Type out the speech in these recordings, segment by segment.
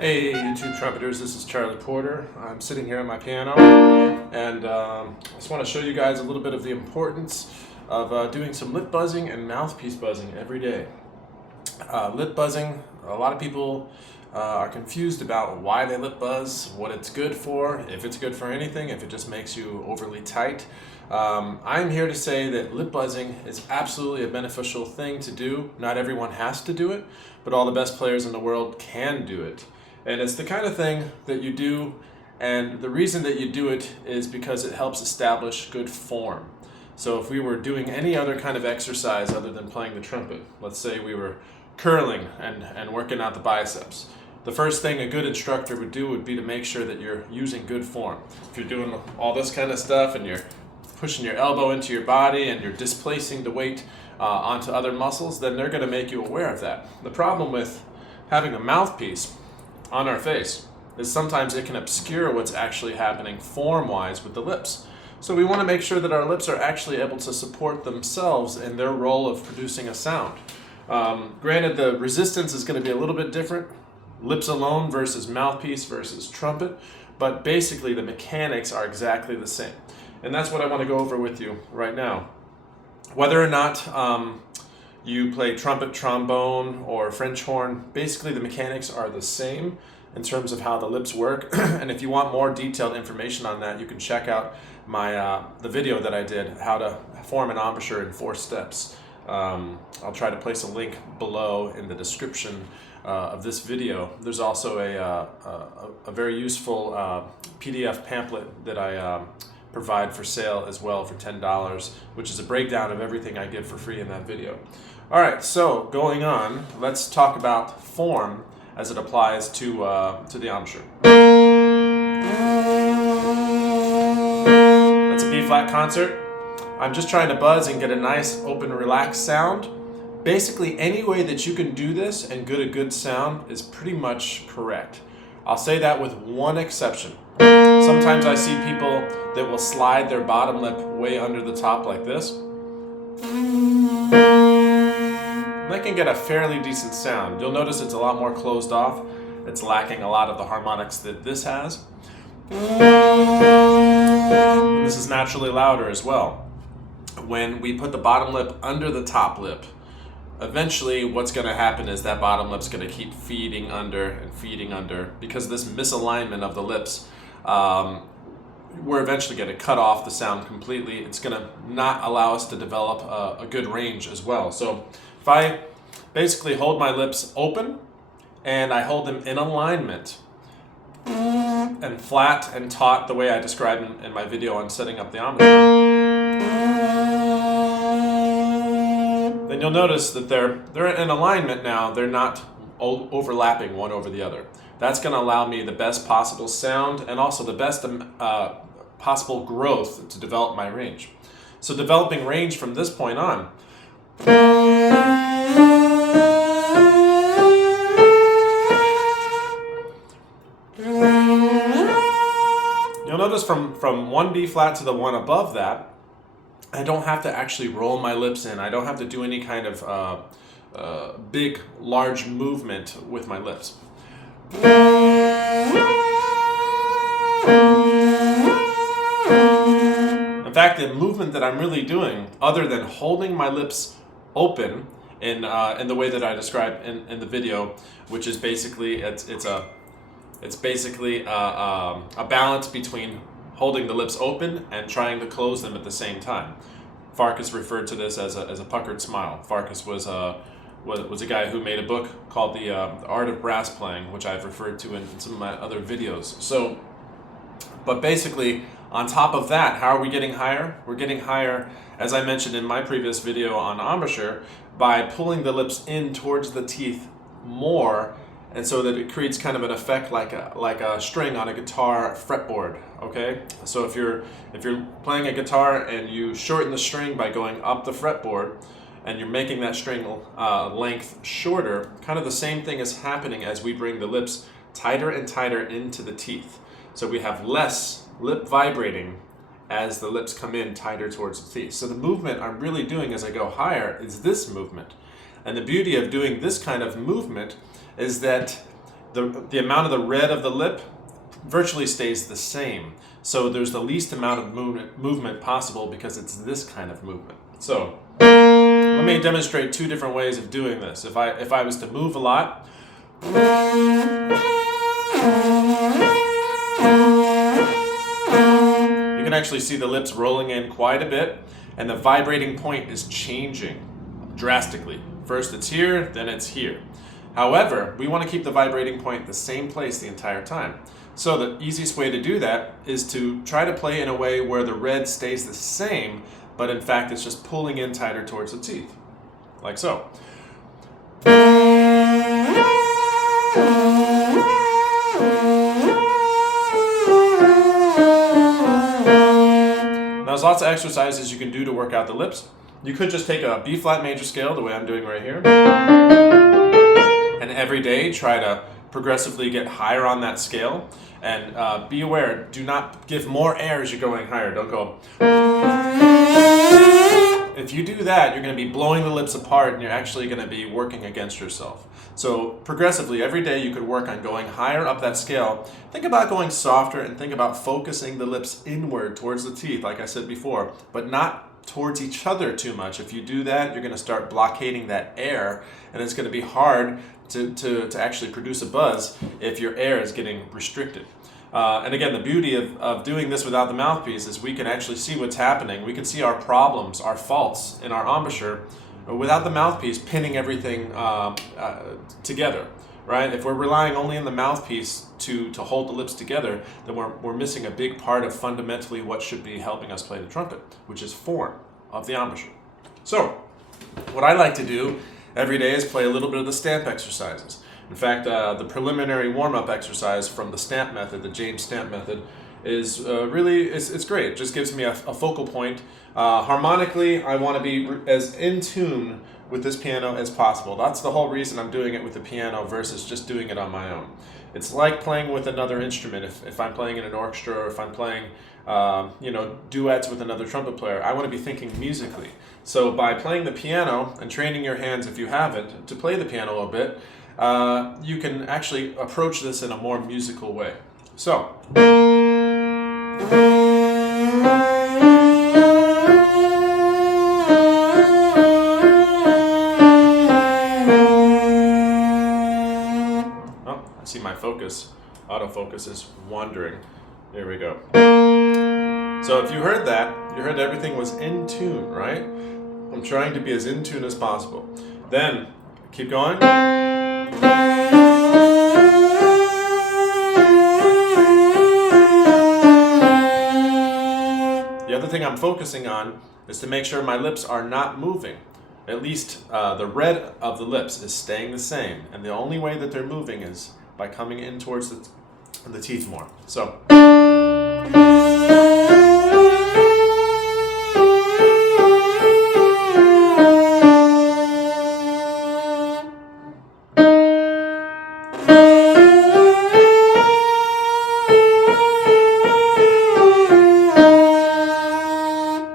Hey YouTube trumpeters, this is Charlie Porter. I'm sitting here on my piano and I just want to show you guys a little bit of the importance of doing some lip buzzing and mouthpiece buzzing every day. Lip buzzing, a lot of people are confused about why they lip buzz, what it's good for, if it's good for anything, if it just makes you overly tight. I'm here to say that lip buzzing is absolutely a beneficial thing to do. Not everyone has to do it, but all the best players in the world can do it. And it's the kind of thing that you do, and the reason that you do it is because it helps establish good form. So if we were doing any other kind of exercise other than playing the trumpet, let's say we were curling and working out the biceps, the first thing a good instructor would do would be to make sure that you're using good form. If you're doing all this kind of stuff and you're pushing your elbow into your body and you're displacing the weight onto other muscles, then they're going to make you aware of that. The problem with having a mouthpiece on our face is sometimes it can obscure what's actually happening form-wise with the lips. So we want to make sure that our lips are actually able to support themselves in their role of producing a sound. Granted, the resistance is going to be a little bit different, lips alone versus mouthpiece versus trumpet, but basically the mechanics are exactly the same. And that's what I want to go over with you right now. Whether or not you play trumpet, trombone, or French horn, basically the mechanics are the same in terms of how the lips work. And if you want more detailed information on that, you can check out my the video that I did, how to form an embouchure in 4 steps. I'll try to place a link below in the description of this video. There's also a very useful PDF pamphlet that I provide for sale as well for $10, which is a breakdown of everything I give for free in that video. All right, so going on, let's talk about form as it applies to the embouchure. That's a B-flat concert. I'm just trying to buzz and get a nice, open, relaxed sound. Basically, any way that you can do this and get a good sound is pretty much correct. I'll say that with one exception. Sometimes I see people that will slide their bottom lip way under the top like this. They can get a fairly decent sound. You'll notice it's a lot more closed off. It's lacking a lot of the harmonics that this has. And this is naturally louder as well. When we put the bottom lip under the top lip, eventually what's going to happen is that bottom lip's going to keep feeding under and feeding under, because of this misalignment of the lips. We're eventually going to cut off the sound completely. It's going to not allow us to develop a good range as well. So if I basically hold my lips open and I hold them in alignment and flat and taut the way I described in my video on setting up the embouchure, then you'll notice that they're in alignment now. They're not overlapping one over the other. That's going to allow me the best possible sound and also the best possible growth to develop my range. So developing range from this point on, you'll notice from one B flat to the one above that, I don't have to actually roll my lips in. I don't have to do any kind of big, large movement with my lips. In fact, the movement that I'm really doing, other than holding my lips open in the way that I described in the video, which is basically it's basically a balance between holding the lips open and trying to close them at the same time. Farkas referred to this as a puckered smile. Farkas was a guy who made a book called The Art of Brass Playing, which I've referred to in some of my other videos. So, but basically, on top of that, how are we getting higher? We're getting higher, as I mentioned in my previous video on embouchure, by pulling the lips in towards the teeth more, and so that it creates kind of an effect like a string on a guitar fretboard. Okay, so if you're playing a guitar and you shorten the string by going up the fretboard, and you're making that string length shorter, kind of the same thing is happening as we bring the lips tighter and tighter into the teeth. So we have less lip vibrating as the lips come in tighter towards the teeth. So the movement I'm really doing as I go higher is this movement. And the beauty of doing this kind of movement is that the amount of the red of the lip virtually stays the same. So there's the least amount of movement possible because it's this kind of movement. So let me demonstrate two different ways of doing this. If I was to move a lot, you can actually see the lips rolling in quite a bit, and the vibrating point is changing drastically. First it's here, then it's here. However, we want to keep the vibrating point the same place the entire time. So the easiest way to do that is to try to play in a way where the red stays the same, but in fact it's just pulling in tighter towards the teeth, like so. Now, there's lots of exercises you can do to work out the lips. You could just take a B flat major scale, the way I'm doing right here, and every day try to progressively get higher on that scale. And be aware, do not give more air as you're going higher. Don't go. If you do that, you're going to be blowing the lips apart and you're actually going to be working against yourself. So progressively, every day you could work on going higher up that scale. Think about going softer and think about focusing the lips inward towards the teeth, like I said before, but not towards each other too much. If you do that, you're going to start blockading that air, and it's going to be hard to actually produce a buzz if your air is getting restricted. And again, the beauty of doing this without the mouthpiece is we can actually see what's happening. We can see our problems, our faults in our embouchure without the mouthpiece pinning everything together, right? If we're relying only on the mouthpiece to hold the lips together, then we're missing a big part of fundamentally what should be helping us play the trumpet, which is form of the embouchure. So, what I like to do every day is play a little bit of the stamp exercises. In fact, the preliminary warm-up exercise from the stamp method, the James stamp method, is it's great. It just gives me a focal point. Harmonically, I want to be as in tune with this piano as possible. That's the whole reason I'm doing it with the piano versus just doing it on my own. It's like playing with another instrument. If I'm playing in an orchestra or if I'm playing duets with another trumpet player, I want to be thinking musically. So by playing the piano and training your hands, if you haven't, to play the piano a little bit, you can actually approach this in a more musical way. So. Oh, I see my focus. Autofocus is wandering. There we go. So if you heard that, you heard everything was in tune, right? I'm trying to be as in tune as possible. Then, keep going. The other thing I'm focusing on is to make sure my lips are not moving. At least the red of the lips is staying the same. And the only way that they're moving is by coming in towards the teeth more. So.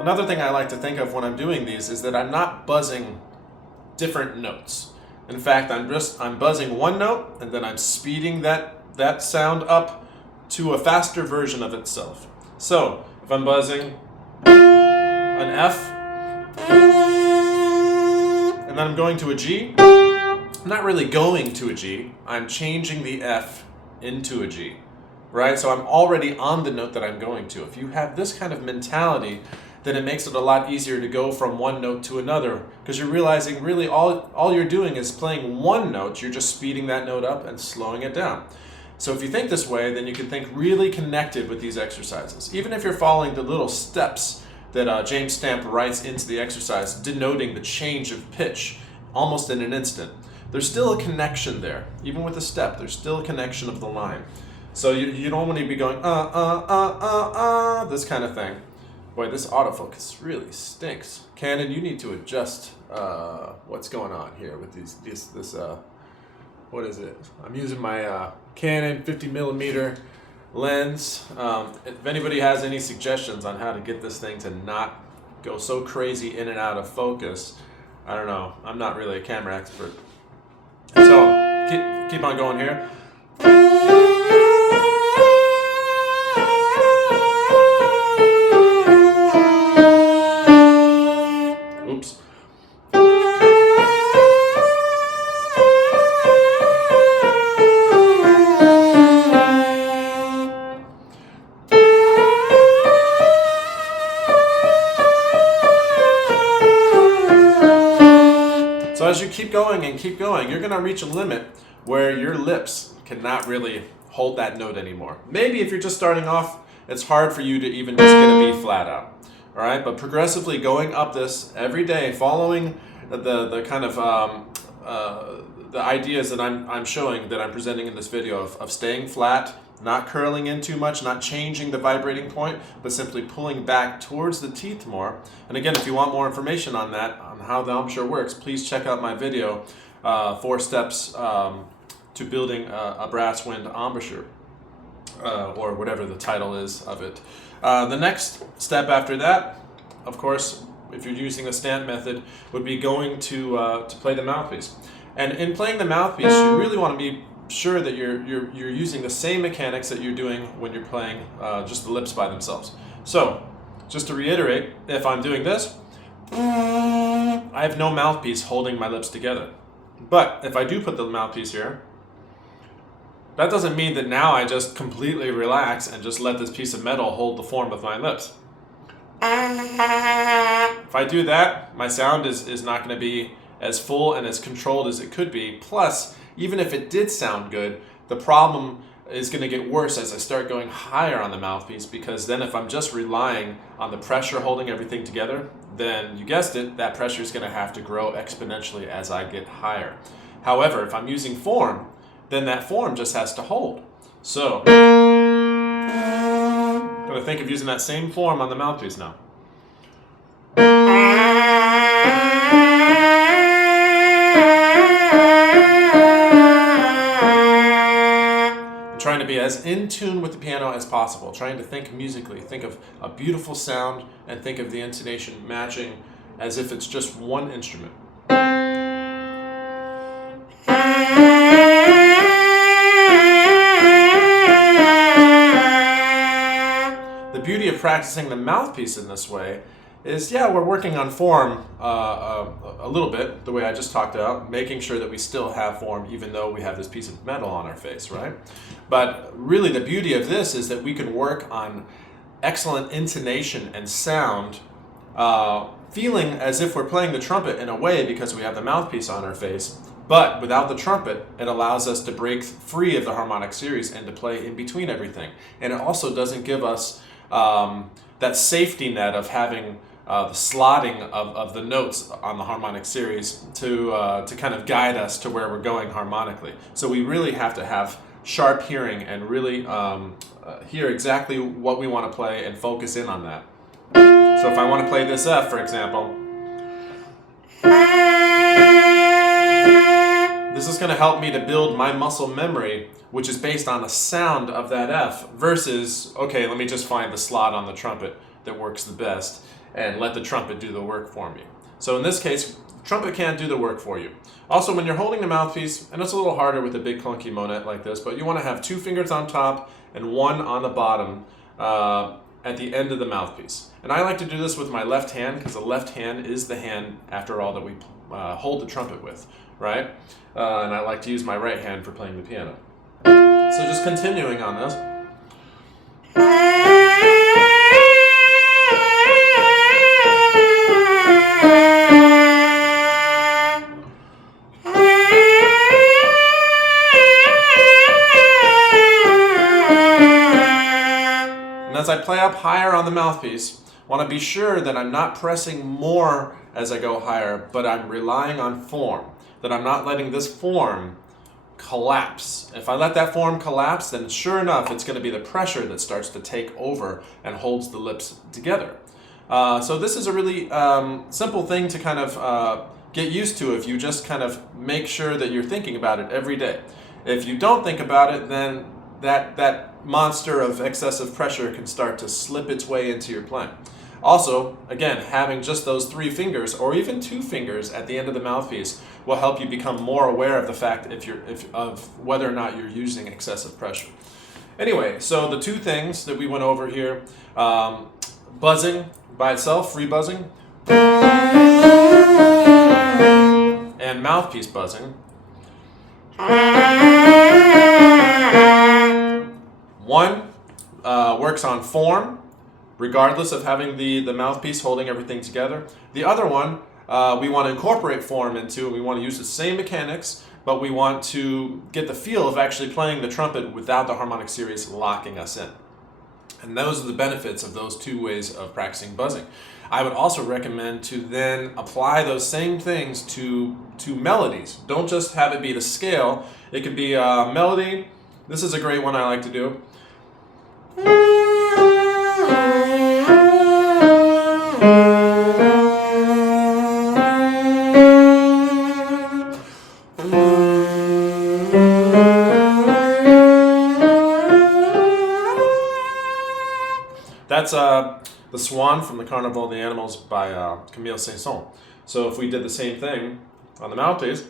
Another thing I like to think of when I'm doing these is that I'm not buzzing different notes. In fact, I'm buzzing one note and then I'm speeding that sound up to a faster version of itself. So, if I'm buzzing an F and then I'm going to a G, I'm not really going to a G, I'm changing the F into a G, right? So I'm already on the note that I'm going to. If you have this kind of mentality, then it makes it a lot easier to go from one note to another, because you're realizing really all you're doing is playing one note. You're just speeding that note up and slowing it down. So if you think this way, then you can think really connected with these exercises. Even if you're following the little steps that James Stamp writes into the exercise, denoting the change of pitch almost in an instant, there's still a connection there. Even with a step, there's still a connection of the line. So you don't want to be going, this kind of thing. Boy, this autofocus really stinks. Canon, you need to adjust what's going on here with this what is it? I'm using my Canon 50mm lens. If anybody has any suggestions on how to get this thing to not go so crazy in and out of focus, I don't know. I'm not really a camera expert. So, keep on going here. as you keep going and keep going, you're going to reach a limit where your lips cannot really hold that note anymore. Maybe if you're just starting off, it's hard for you to even just get a B flat out. All right, but progressively going up this every day, following the kind of the ideas that I'm showing, that I'm presenting in this video of staying flat, not curling in too much, not changing the vibrating point, but simply pulling back towards the teeth more. And again, if you want more information on that, on how the embouchure works, please check out my video, 4 steps to building a Brasswind embouchure, or whatever the title is of it. The next step after that, of course, if you're using the stamp method, would be going to play the mouthpiece. And in playing the mouthpiece, you really want to be sure that you're using the same mechanics that you're doing when you're playing just the lips by themselves. So, just to reiterate, if I'm doing this, I have no mouthpiece holding my lips together. But if I do put the mouthpiece here, that doesn't mean that now I just completely relax and just let this piece of metal hold the form of my lips. If I do that, my sound is not going to be as full and as controlled as it could be. Plus, even if it did sound good, the problem is going to get worse as I start going higher on the mouthpiece, because then if I'm just relying on the pressure holding everything together, then you guessed it, that pressure is going to have to grow exponentially as I get higher. However, if I'm using form, then that form just has to hold. So, I'm going to think of using that same form on the mouthpiece now. Trying to be as in tune with the piano as possible, trying to think musically, think of a beautiful sound, and think of the intonation matching as if it's just one instrument. The beauty of practicing the mouthpiece in this way is, yeah, we're working on form a little bit, the way I just talked about, making sure that we still have form even though we have this piece of metal on our face, right? But really the beauty of this is that we can work on excellent intonation and sound, feeling as if we're playing the trumpet in a way because we have the mouthpiece on our face. But without the trumpet, it allows us to break free of the harmonic series and to play in between everything. And it also doesn't give us that safety net of having the slotting of the notes on the harmonic series to kind of guide us to where we're going harmonically. So we really have to have sharp hearing and really hear exactly what we want to play and focus in on that. So if I want to play this F, for example, this is going to help me to build my muscle memory, which is based on the sound of that F, versus, okay, let me just find the slot on the trumpet that works the best and let the trumpet do the work for me. So in this case, trumpet can't do the work for you. Also, when you're holding the mouthpiece, and it's a little harder with a big clunky monet like this, but you want to have 2 fingers on top and 1 on the bottom at the end of the mouthpiece. And I like to do this with my left hand, because the left hand is the hand, after all, that we hold the trumpet with, right? And I like to use my right hand for playing the piano. So just continuing on this. And as I play up higher on the mouthpiece, I want to be sure that I'm not pressing more as I go higher, but I'm relying on form, that I'm not letting this form collapse. If I let that form collapse, then sure enough, it's going to be the pressure that starts to take over and holds the lips together. So this is a really simple thing to kind of get used to if you just kind of make sure that you're thinking about it every day. If you don't think about it, then that monster of excessive pressure can start to slip its way into your playing. Also, again, having just those 3 fingers or even 2 fingers at the end of the mouthpiece will help you become more aware of the fact of whether or not you're using excessive pressure. Anyway, so the 2 things that we went over here, buzzing by itself, free buzzing, and mouthpiece buzzing. One works on form, regardless of having the mouthpiece holding everything together. The other one we want to incorporate form into, and we want to use the same mechanics, but we want to get the feel of actually playing the trumpet without the harmonic series locking us in. And those are the benefits of those two ways of practicing buzzing. I would also recommend to then apply those same things to melodies. Don't just have it be the scale. It could be a melody. This is a great one I like to do. That's the Swan from the Carnival of the Animals by Camille Saint-Saëns. So if we did the same thing on the mouthpiece,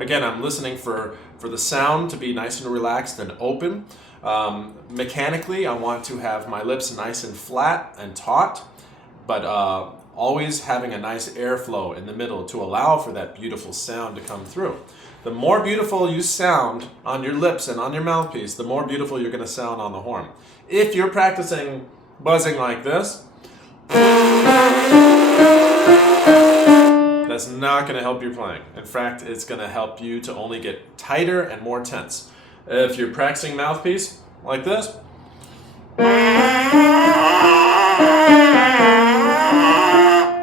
again, I'm listening for the sound to be nice and relaxed and open. Mechanically, I want to have my lips nice and flat and taut, but always having a nice airflow in the middle to allow for that beautiful sound to come through. The more beautiful you sound on your lips and on your mouthpiece, the more beautiful you're going to sound on the horn. If you're practicing buzzing like this, that's not going to help your playing. In fact, it's going to help you to only get tighter and more tense. If you're practicing mouthpiece like this,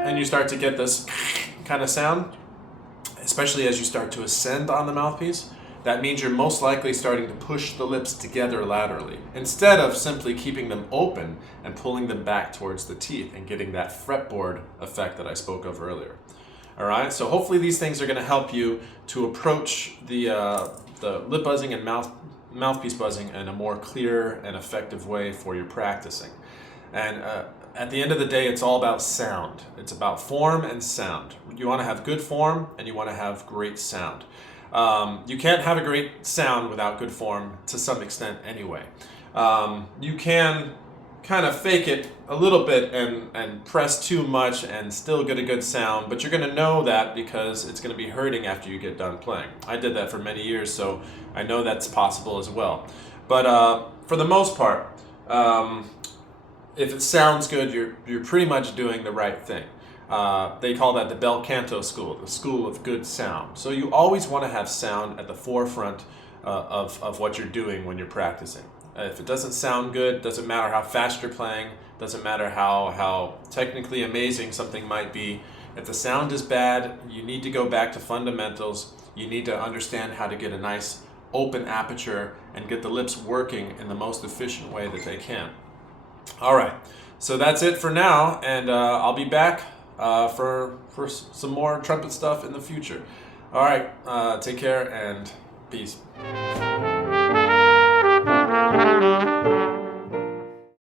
and you start to get this kind of sound, especially as you start to ascend on the mouthpiece, that means you're most likely starting to push the lips together laterally, instead of simply keeping them open and pulling them back towards the teeth and getting that fretboard effect that I spoke of earlier. All right, so hopefully these things are going to help you to approach the lip buzzing and mouthpiece buzzing in a more clear and effective way for your practicing. And at the end of the day, it's all about sound. It's about form and sound. You want to have good form and you want to have great sound. You can't have a great sound without good form to some extent anyway. You can kind of fake it a little bit and press too much and still get a good sound, but you're going to know that because it's going to be hurting after you get done playing. I did that for many years, so I know that's possible as well. But for the most part, if it sounds good, you're pretty much doing the right thing. They call that the bel canto school, the school of good sound. So you always want to have sound at the forefront of what you're doing when you're practicing. If it doesn't sound good, doesn't matter how fast you're playing, doesn't matter how technically amazing something might be. If the sound is bad, you need to go back to fundamentals. You need to understand how to get a nice open aperture and get the lips working in the most efficient way that they can. All right, so that's it for now, and I'll be back for some more trumpet stuff in the future. All right, take care and peace.